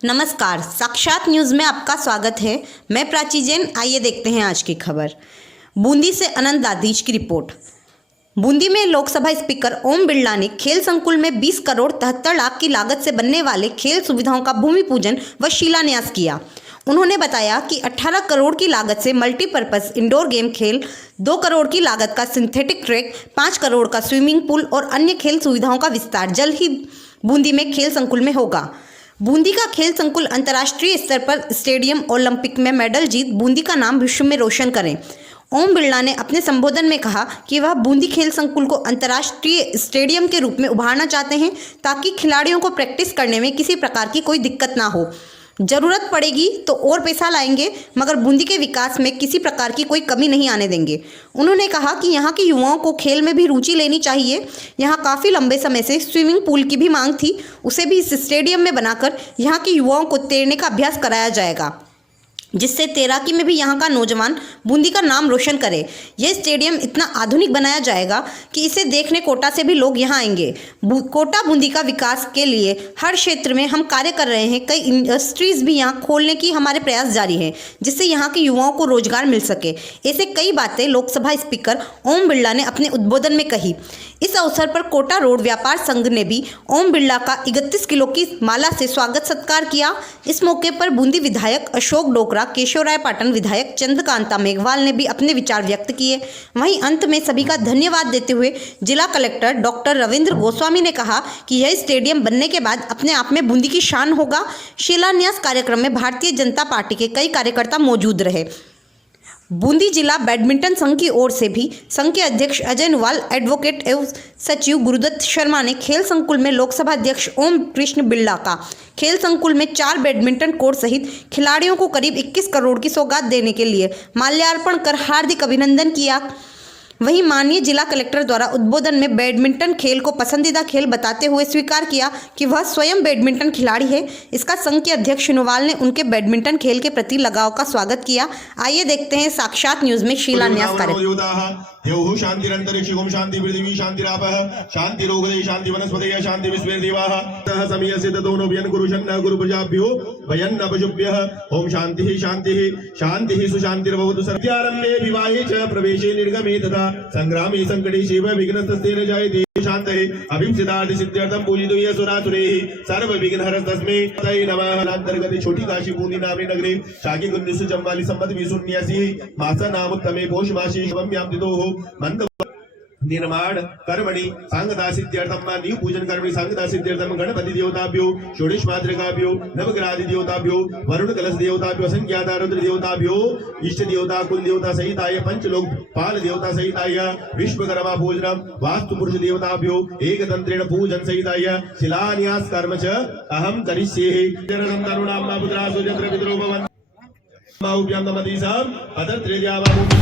नमस्कार, साक्षात न्यूज़ में आपका स्वागत है। मैं प्राची जैन। आइए देखते हैं आज की खबर। बूंदी से अनंत दादीज की रिपोर्ट। बूंदी में लोकसभा स्पीकर ओम बिरला ने खेल संकुल में 20 करोड़ 73 लाख की लागत से बनने वाले खेल सुविधाओं का भूमि पूजन व शिलान्यास किया। उन्होंने बताया कि 18 करोड़ की लागत से मल्टीपर्पज इंडोर गेम खेल, 2 करोड़ की लागत का सिंथेटिक ट्रैक, 5 करोड़ का स्विमिंग पूल और अन्य खेल सुविधाओं का विस्तार जल्द ही बूंदी में खेल संकुल में होगा। बूंदी का खेल संकुल अंतर्राष्ट्रीय स्तर पर स्टेडियम, ओलंपिक में मेडल जीत बूंदी का नाम विश्व में रोशन करें। ओम बिरला ने अपने संबोधन में कहा कि वह बूंदी खेल संकुल को अंतर्राष्ट्रीय स्टेडियम के रूप में उभारना चाहते हैं ताकि खिलाड़ियों को प्रैक्टिस करने में किसी प्रकार की कोई दिक्कत ना हो। जरूरत पड़ेगी तो और पैसा लाएंगे, मगर बूंदी के विकास में किसी प्रकार की कोई कमी नहीं आने देंगे। उन्होंने कहा कि यहाँ के युवाओं को खेल में भी रुचि लेनी चाहिए। यहाँ काफ़ी लंबे समय से स्विमिंग पूल की भी मांग थी, उसे भी इस स्टेडियम में बनाकर यहाँ के युवाओं को तैरने का अभ्यास कराया जाएगा, जिससे तैराकी में भी यहाँ का नौजवान बूंदी का नाम रोशन करे। यह स्टेडियम इतना आधुनिक बनाया जाएगा कि इसे देखने कोटा से भी लोग यहाँ आएंगे। कोटा बूंदी का विकास के लिए हर क्षेत्र में हम कार्य कर रहे हैं। कई इंडस्ट्रीज भी यहाँ खोलने की हमारे प्रयास जारी हैं, जिससे यहाँ के युवाओं को रोजगार मिल सके। ऐसे कई बातें लोकसभा स्पीकर ओम बिरला ने अपने उद्बोधन में कही। इस अवसर पर कोटा रोड व्यापार संघ ने भी ओम बिरला का 31 किलो की माला से स्वागत सत्कार किया। इस मौके पर बूंदी विधायक अशोक डोकरा, केशवराय पाटन विधायक चंद्रकांता मेघवाल ने भी अपने विचार व्यक्त किए। वहीं अंत में सभी का धन्यवाद देते हुए जिला कलेक्टर डॉक्टर रविंद्र गोस्वामी ने कहा कि यह स्टेडियम बनने के बाद अपने आप में बूंदी की शान होगा। शिलान्यास कार्यक्रम में भारतीय जनता पार्टी के कई कार्यकर्ता मौजूद रहे। बूंदी जिला बैडमिंटन संघ की ओर से भी संघ के अध्यक्ष अजय नुवाल, एडवोकेट एवं सचिव गुरुदत्त शर्मा ने खेल संकुल में लोकसभा अध्यक्ष ओम कृष्ण बिरला का खेल संकुल में 4 बैडमिंटन कोर्ट सहित खिलाड़ियों को करीब 21 करोड़ की सौगात देने के लिए माल्यार्पण कर हार्दिक अभिनंदन किया। वहीं माननीय जिला कलेक्टर द्वारा उद्बोधन में बैडमिंटन खेल को पसंदीदा खेल बताते हुए स्वीकार किया कि वह स्वयं बैडमिंटन खिलाड़ी है। इसका संघ के अध्यक्ष नुवाल ने उनके बैडमिंटन खेल के प्रति लगाव का स्वागत किया। आइए देखते हैं साक्षात न्यूज में शिलान्यास कार्यक्रम। देवः शान्तिरन्तरिक्षं शान्ति पृथिवी शान्तिरापः शान्ति लोकदे शान्ति वनस्पतयः शान्ति विश्वेदेवाः तः समयस्य ततोनो व्यन् कुरुषन्न गुरु प्रजाभ्यो वयन्न पशुभ्यः ओम शान्तिः शान्तिः शान्तिः सुशान्तिर्भवतु। सत्यारम्भे विवाहे च प्रवेशे निर्गमे तथा संग्रामे संकटे शिव विघ्नस्तस्तेन जायते शान्तिः अभिप्सितार्थ सिद्ध्यर्थं पूजितो येषुरासुरैः सर्व विघ्नहरस्तस्मै तै नमः। अन्तर्गते छोटी काशी बूंदी नामे नगरे शाकी 1944 संवत् 2089 मासा नामोत्तमे पौष मासे शिवम्यां तिथोः मंद निर्माण कर्मणि सांगता सिद्ध्यर्थम नीव पूजन कर्मणि सांगता सिद्ध्यर्थम गणपति देवताभ्यो षोडश मातृकाभ्यो नवग्रहादि देवताभ्यो वरुण कलश देवताभ्यो संज्ञाता रुद्र देवताभ्यो इष्ट देवता कुल देवता सहिताय पंचलोक पाल देवता सहिताय विश्वकर्मा पूजनम वास्तु पुरुष देवताभ्यो एकतंत्रेण पूजन सहिताय शिलान्यास कर्म च अहम करिष्ये। जरदं तरुणाम्मा पुत्रासु जत्र पितरो भवन् माउभ्यां नमति साम अतत्रेद्या बाबू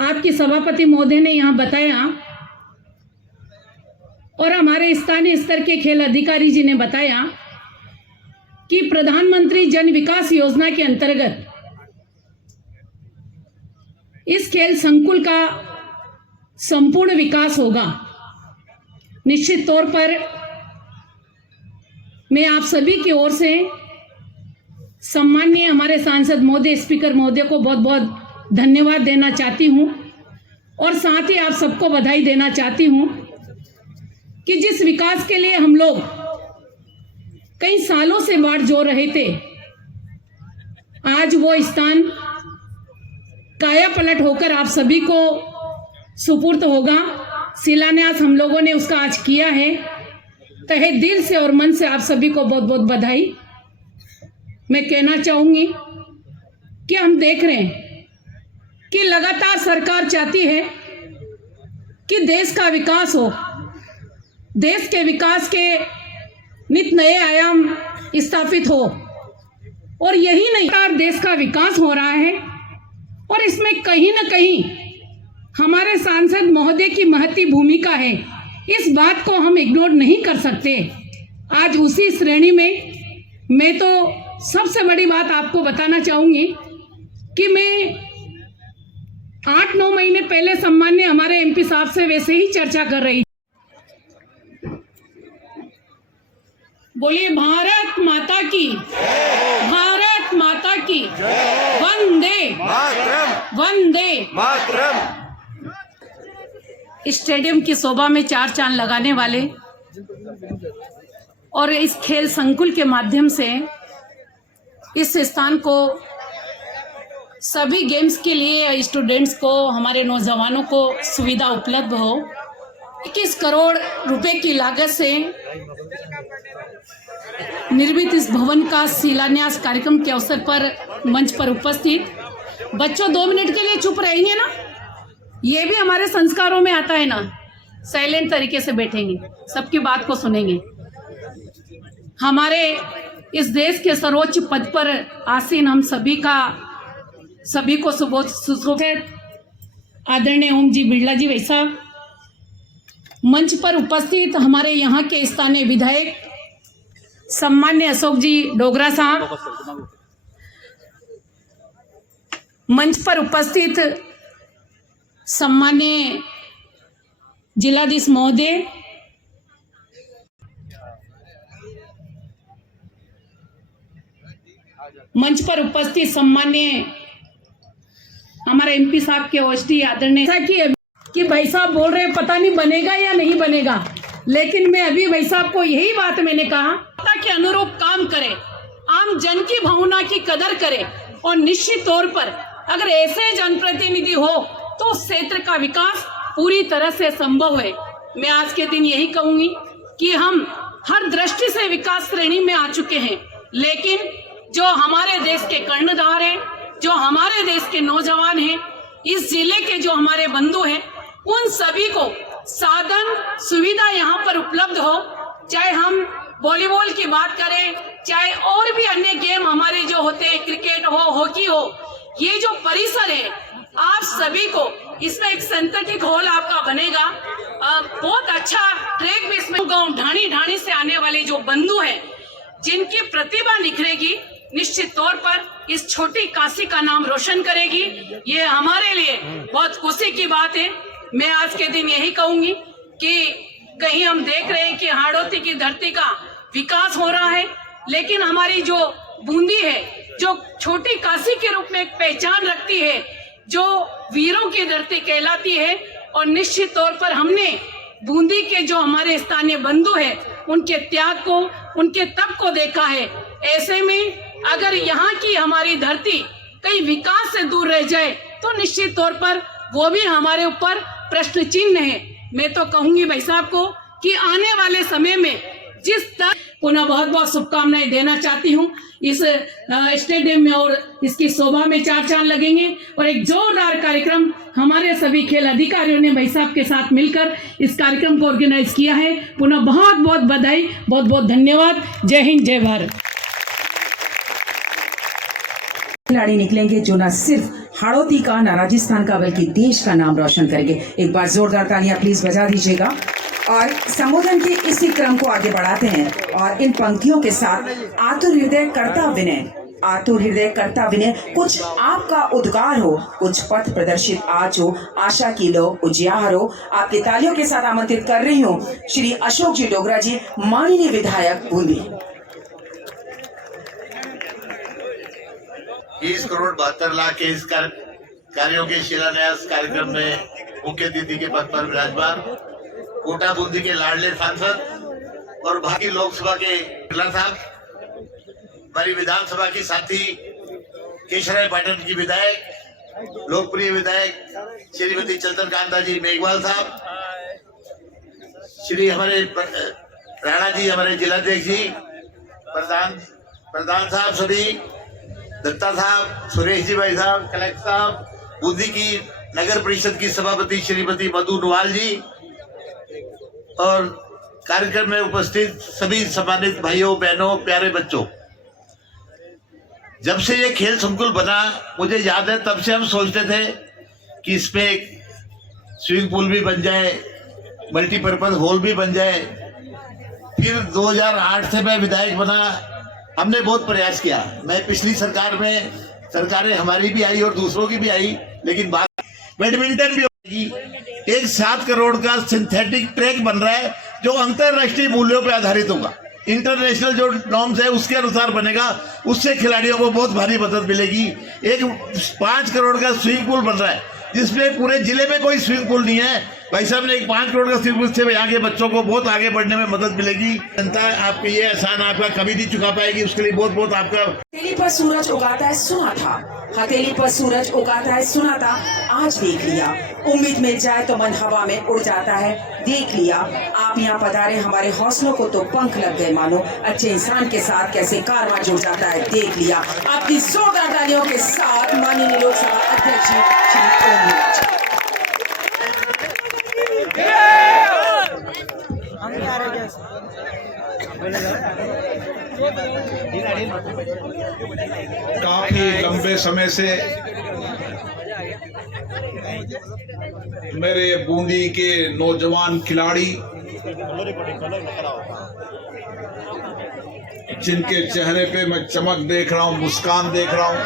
आपकी सभापति महोदय ने यहाँ बताया और हमारे स्थानीय स्तर के खेल अधिकारी जी ने बताया कि प्रधानमंत्री जन विकास योजना के अंतर्गत इस खेल संकुल का संपूर्ण विकास होगा। निश्चित तौर पर मैं आप सभी की ओर से सम्माननीय हमारे सांसद महोदय, स्पीकर महोदय को बहुत बहुत धन्यवाद देना चाहती हूं और साथ ही आप सबको बधाई देना चाहती हूं कि जिस विकास के लिए हम लोग कई सालों से वाट जोड़ रहे थे, आज वो स्थान काया पलट होकर आप सभी को सुपुर्द होगा। शिलान्यास हम लोगों ने उसका आज किया है। तहे दिल से और मन से आप सभी को बहुत बहुत बधाई। मैं कहना चाहूंगी कि हम देख रहे हैं कि लगातार सरकार चाहती है कि देश का विकास हो, देश के विकास के नित नए आयाम स्थापित हो, और यही नहीं, देश का विकास हो रहा है और इसमें कहीं ना कहीं हमारे सांसद महोदय की महती भूमिका है। इस बात को हम इग्नोर नहीं कर सकते। आज उसी श्रेणी में मैं तो सबसे बड़ी बात आपको बताना चाहूंगी कि मैं 8-9 महीने पहले सम्मान्य हमारे एमपी साहब से वैसे ही चर्चा कर रही। बोलिए भारत माता की, भारत माता की, वंदे वंदे मातरम। स्टेडियम की शोभा में चार चांद लगाने वाले और इस खेल संकुल के माध्यम से इस स्थान को सभी गेम्स के लिए स्टूडेंट्स को, हमारे नौजवानों को सुविधा उपलब्ध हो। 21 करोड़ रुपए की लागत से निर्मित इस भवन का शिलान्यास कार्यक्रम के अवसर पर मंच पर उपस्थित बच्चों 2 मिनट के लिए चुप रहेंगे ना, ये भी हमारे संस्कारों में आता है ना। साइलेंट तरीके से बैठेंगे, सबकी बात को सुनेंगे। हमारे इस देश के सर्वोच्च पद पर आसीन हम सभी को सुशोभित आदरणीय ओम जी बिरला जी भाई साहब, मंच पर उपस्थित हमारे यहाँ के स्थानीय विधायक सम्मान्य अशोक जी डोगरा साहब, मंच पर उपस्थित सम्मान्य जिलाधीश महोदय, मंच पर उपस्थित सम्मान्य हमारे एमपी साहब के ओएसडी आदरणीय कि भाई साहब बोल रहे पता नहीं बनेगा या नहीं बनेगा, लेकिन मैं अभी भाई साहब को यही बात मैंने कहा के अनुरूप काम करे, आम जन की भावना की कदर करे और निश्चित तौर पर अगर ऐसे जनप्रतिनिधि हो तो उस क्षेत्र का विकास पूरी तरह से संभव है। मैं आज के दिन यही कहूंगी कि हम हर दृष्टि से विकास श्रेणी में आ चुके हैं, लेकिन जो हमारे देश के कर्णधार हैं, जो हमारे देश के नौजवान हैं, इस जिले के जो हमारे बंधु हैं, उन सभी को साधन सुविधा यहाँ पर उपलब्ध हो। चाहे हम वॉलीबॉल की बात करें, चाहे और भी अन्य गेम हमारे जो होते हैं, क्रिकेट हो, हॉकी हो, ये जो परिसर है आप सभी को, इसमें एक सिंथेटिक हॉल आपका बनेगा, बहुत अच्छा ट्रैक भी इसमें, गाँव ढाणी ढाणी से आने वाले जो बंधु हैं जिनकी प्रतिभा निखरेगी, निश्चित तौर पर इस छोटी काशी का नाम रोशन करेगी। ये हमारे लिए बहुत खुशी की बात है। मैं आज के दिन यही कहूंगी कि कहीं हम देख रहे हैं कि हाड़ौती की धरती का विकास हो रहा है, लेकिन हमारी जो बूंदी है, जो छोटी काशी के रूप में एक पहचान रखती है, जो वीरों की धरती कहलाती है, और निश्चित तौर पर हमने बूंदी के जो हमारे स्थानीय बंधु हैं उनके त्याग को, उनके तप को देखा है। ऐसे में अगर यहाँ की हमारी धरती कहीं विकास से दूर रह जाए तो निश्चित तौर पर वो भी हमारे ऊपर प्रश्न चिन्ह है। मैं तो कहूंगी भाई साहब को कि आने वाले समय में जिस तरह, पुनः बहुत बहुत शुभकामनाएं देना चाहती हूँ। इस स्टेडियम में और इसकी शोभा में चार चांद लगेंगे और एक जोरदार कार्यक्रम हमारे सभी खेल अधिकारियों ने भाई साहब के साथ मिलकर इस कार्यक्रम को ऑर्गेनाइज किया है। पुनः बहुत बहुत बधाई, बहुत बहुत धन्यवाद। जय हिंद, जय भारत। खिलाड़ी निकलेंगे जो न सिर्फ हाड़ौती का, न राजस्थान का, बल्कि देश का नाम रोशन करेंगे। एक बार जोरदार तालियां प्लीज बजा दीजिएगा। और संबोधन के इसी क्रम को आगे बढ़ाते हैं और इन पंक्तियों के साथ आतुर हृदय करता विनय, कुछ आपका उद्गार हो, कुछ पथ प्रदर्शित आज हो, आशा की लो उजियार हो। आपकी तालियों के साथ आमंत्रित कर रही हूँ श्री अशोक जी डोगरा जी, माननीय विधायक बूंदी। 20 करोड़ 72 लाख के इस कार्यों के शिलान्यास कार्यक्रम में मुख्य अतिथि के पद पर विराजमान कोटा बूंदी के लाडले सांसद और भागी लोकसभा के बिरला साहब, हमारी विधानसभा की साथी केशराय पाटन की विधायक, लोकप्रिय विधायक श्रीमती चंद्रकांता जी मेघवाल साहब, श्री हमारे राणा जी, हमारे जिलाध्यक्ष जी, प्रधान साहब सभी, दत्ता साहब, सुरेश जी भाई साहब, कलेक्टर साहब, बूंदी की नगर परिषद की सभापति श्रीमती मधु नवाल जी और कार्यक्रम में उपस्थित सभी सम्मानित भाइयों बहनों प्यारे बच्चों। जब से ये खेल संकुल बना मुझे याद है, तब से हम सोचते थे कि इसमें एक स्विमिंग पूल भी बन जाए, मल्टीपर्पज हॉल भी बन जाए। फिर 2008 से मैं विधायक बना, हमने बहुत प्रयास किया। मैं पिछली सरकार में, सरकारें हमारी भी आई और दूसरों की भी आई, लेकिन बात बैडमिंटन भी होगी। एक 7 करोड़ का सिंथेटिक ट्रैक बन रहा है जो अंतरराष्ट्रीय मूल्यों पर आधारित होगा। इंटरनेशनल जो नॉर्म्स है उसके अनुसार बनेगा, उससे खिलाड़ियों को बहुत भारी मदद मिलेगी। एक 5 करोड़ का स्विमिंग पूल बन रहा है जिसमें पूरे जिले में कोई स्विमिंग पूल नहीं है। भाई साहब ने एक 5 करोड़ का स्विमिंग पूल से यहाँ के बच्चों को बहुत आगे बढ़ने में मदद मिलेगी। जनता आपके ये एहसान आपका कभी नहीं चुका पाएगी, उसके लिए बहुत बहुत आपका। हथेली पर सूरज उगाता है सुना था, हथेली पर सूरज उगाता है सुना था, आज देख लिया। उम्मीद मिल जाए तो मन हवा में उड़ जाता है, देख लिया। आप यहाँ पधारे, हमारे हौसलों को तो पंख लग गए मानो। अच्छे इंसान के साथ कैसे कारवां जुड़ जाता है, देख लिया। आपकी जोरदार तालियों के साथ माननीय लोकसभा अध्यक्ष श्री ओम बिरला जी। काफी लंबे समय से मेरे बूंदी के नौजवान खिलाड़ी, जिनके चेहरे पे मैं चमक देख रहा हूं, मुस्कान देख रहा हूं,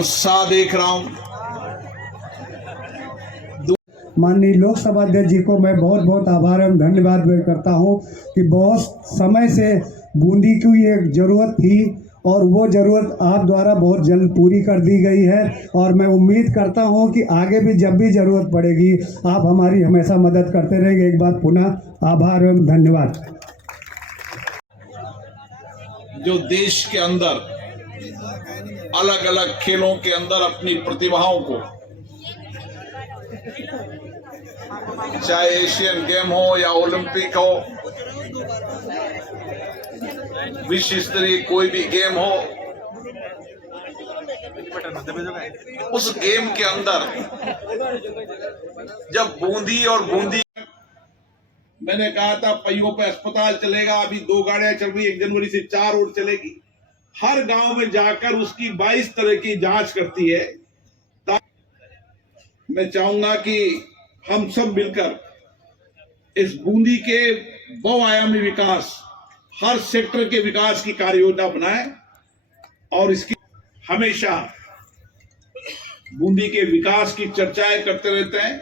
उत्साह देख रहा हूं। माननीय लोकसभा अध्यक्ष जी को मैं बहुत बहुत आभार एवं धन्यवाद व्यक्त करता हूं कि बहुत समय से बूंदी की एक ज़रूरत थी और वो ज़रूरत आप द्वारा बहुत जल्द पूरी कर दी गई है। और मैं उम्मीद करता हूं कि आगे भी जब भी ज़रूरत पड़ेगी आप हमारी हमेशा मदद करते रहेंगे। एक बार पुनः आभार एवं धन्यवाद। जो देश के अंदर अलग अलग खेलों के अंदर अपनी प्रतिभाओं को, चाहे एशियन गेम हो या ओलंपिक हो, विश्व स्तरीय कोई भी गेम हो, उस गेम के अंदर जब बूंदी और बूंदी, मैंने कहा था पहियों पे अस्पताल चलेगा, अभी 2 गाड़ियां चल रही, 1 जनवरी से 4 और चलेगी। हर गांव में जाकर उसकी 22 तरह की जांच करती है। मैं चाहूंगा कि हम सब मिलकर इस बूंदी के बहुआयामी विकास, हर सेक्टर के विकास की कार्य योजना बनाएं और इसकी हमेशा बूंदी के विकास की चर्चाएं करते रहते हैं।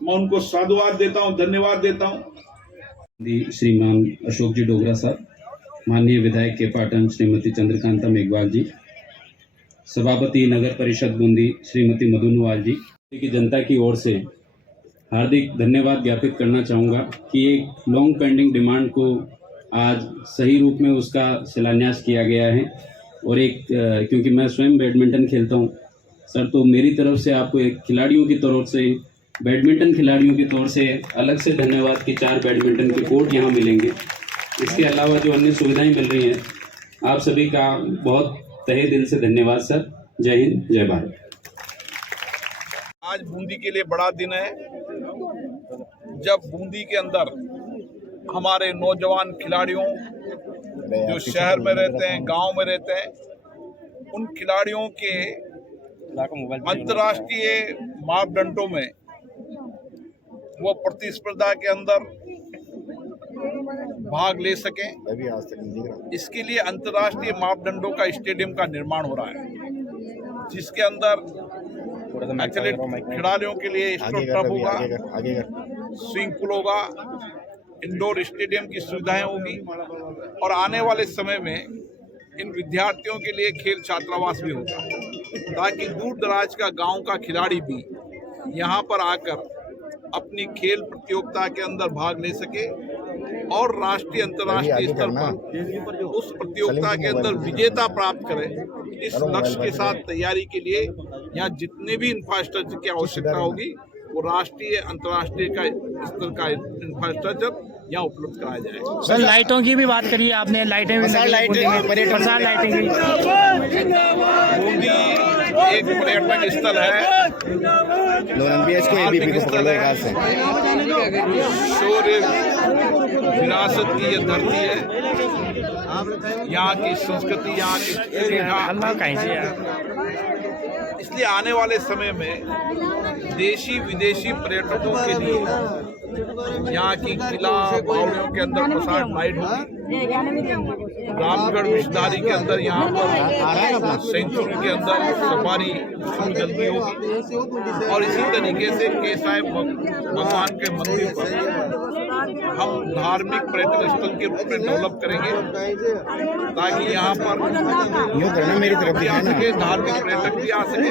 मैं उनको साधुवाद देता हूं, धन्यवाद देता हूं। श्रीमान अशोक जी डोगरा साहब, माननीय विधायक के पाटन श्रीमती चंद्रकांता मेघवाल जी, सभापति नगर परिषद बूंदी श्रीमती मधु नवाल जी की जनता की ओर से हार्दिक धन्यवाद ज्ञापित करना चाहूँगा कि एक लॉन्ग पेंडिंग डिमांड को आज सही रूप में उसका शिलान्यास किया गया है। और एक क्योंकि मैं स्वयं बैडमिंटन खेलता हूँ सर, तो मेरी तरफ से आपको एक खिलाड़ियों की तरफ से, बैडमिंटन खिलाड़ियों की तौर से अलग से धन्यवाद कि 4 बैडमिंटन के कोर्ट यहाँ मिलेंगे। इसके अलावा जो अन्य सुविधाएं मिल रही हैं, आप सभी का बहुत तहे दिल से धन्यवाद सर। जय हिंद, जय भारत। आज बूंदी के लिए बड़ा दिन है जब बूंदी के अंदर हमारे नौजवान खिलाड़ियों जो शहर में रहते हैं, गांव में रहते हैं, उन खिलाड़ियों के अंतर्राष्ट्रीय मापदंडों में वो प्रतिस्पर्धा के अंदर भाग ले सकें। इसके लिए अंतर्राष्ट्रीय मापदंडों का स्टेडियम का निर्माण हो रहा है, जिसके अंदर एथलीट खिलाड़ियों के लिए स्पोर्ट टर्फ होगा, स्विमिंग पूल होगा, इंडोर स्टेडियम की सुविधाएं होगी और आने वाले समय में इन विद्यार्थियों के लिए खेल छात्रावास भी होगा, ताकि दूर दराज का गांव का खिलाड़ी भी यहां पर आकर अपनी खेल प्रतियोगिता के अंदर भाग ले सके और राष्ट्रीय अंतर्राष्ट्रीय स्तर पर उस प्रतियोगिता के अंदर विजेता प्राप्त करे। इस लक्ष्य के साथ तैयारी के लिए यहाँ जितने भी इंफ्रास्ट्रक्चर की आवश्यकता होगी वो राष्ट्रीय अंतर्राष्ट्रीय का स्तर का इंफ्रास्ट्रक्चर यहाँ उपलब्ध कराया जाएगा। सर लाइटों की भी बात करी आपने, लाइटें भी प्रसार लाइटिंग की। बूंदी एक पर्यटन स्थल है, धार्मिक स्थल है, शौर्य विरासत की ये धरती है, यहाँ की संस्कृति, यहाँ की इसलिए आने वाले समय में देशी विदेशी पर्यटकों के लिए यहाँ की किला बावड़ियों के अंदर प्रसाद लाइट होगी, रामगढ़ विषधारी के अंदर यहाँ पर सेंचुरी के अंदर सफारी शुरू जल्दी होगी और इसी तरीके से केसाई भगवान के मंदिर पर हम धार्मिक पर्यटन स्थल के रूप में डेवलप करेंगे, ताकि यहाँ पर धार्मिक पर्यटक भी आ सके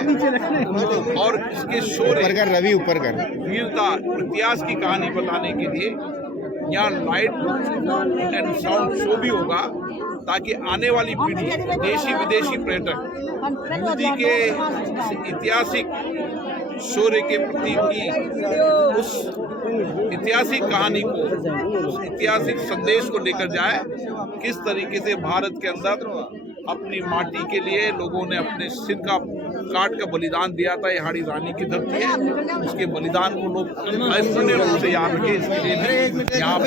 और इसके शौर्य रवि ऊपर कर वीरता इतिहास की कहानी बताने के लिए यहाँ लाइट एंड साउंड शो भी होगा, ताकि आने वाली पीढ़ी देशी विदेशी पर्यटक बूंदी के ऐतिहासिक शौर्य के प्रतीक की उस ऐतिहासिक कहानी को, उस ऐतिहासिक संदेश को लेकर जाए, किस तरीके से भारत के अंदर अपनी माटी के लिए लोगों ने अपने सिर का काट का बलिदान दिया था। यहाड़ी रानी की धरती है, उसके बलिदान को लोग अविस्मरणीय रूप से याद रखें। इसके लिए यहाँ